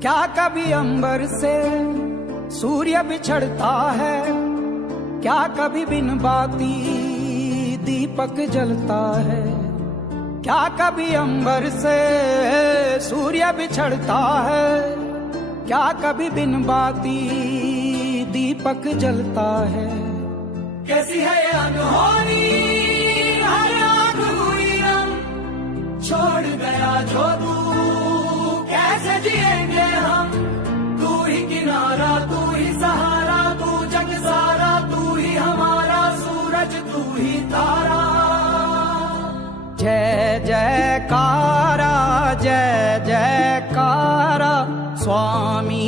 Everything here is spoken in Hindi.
क्या कभी अंबर से सूर्य बिछड़ता है, क्या कभी बिन बाती दीपक जलता है। क्या कभी अंबर से सूर्य बिछड़ता है, क्या कभी बिन बाती दीपक जलता है। कैसी है ये अनहोनी हर आँख हुई हम, छोड़ गया जो तू कैसे जिएंगे हम। तू ही किनारा, तू ही सहारा, तू जग सारा, तू ही हमारा सूरज, तू ही तारा। जय जयकारा, जय जयकारा, स्वामी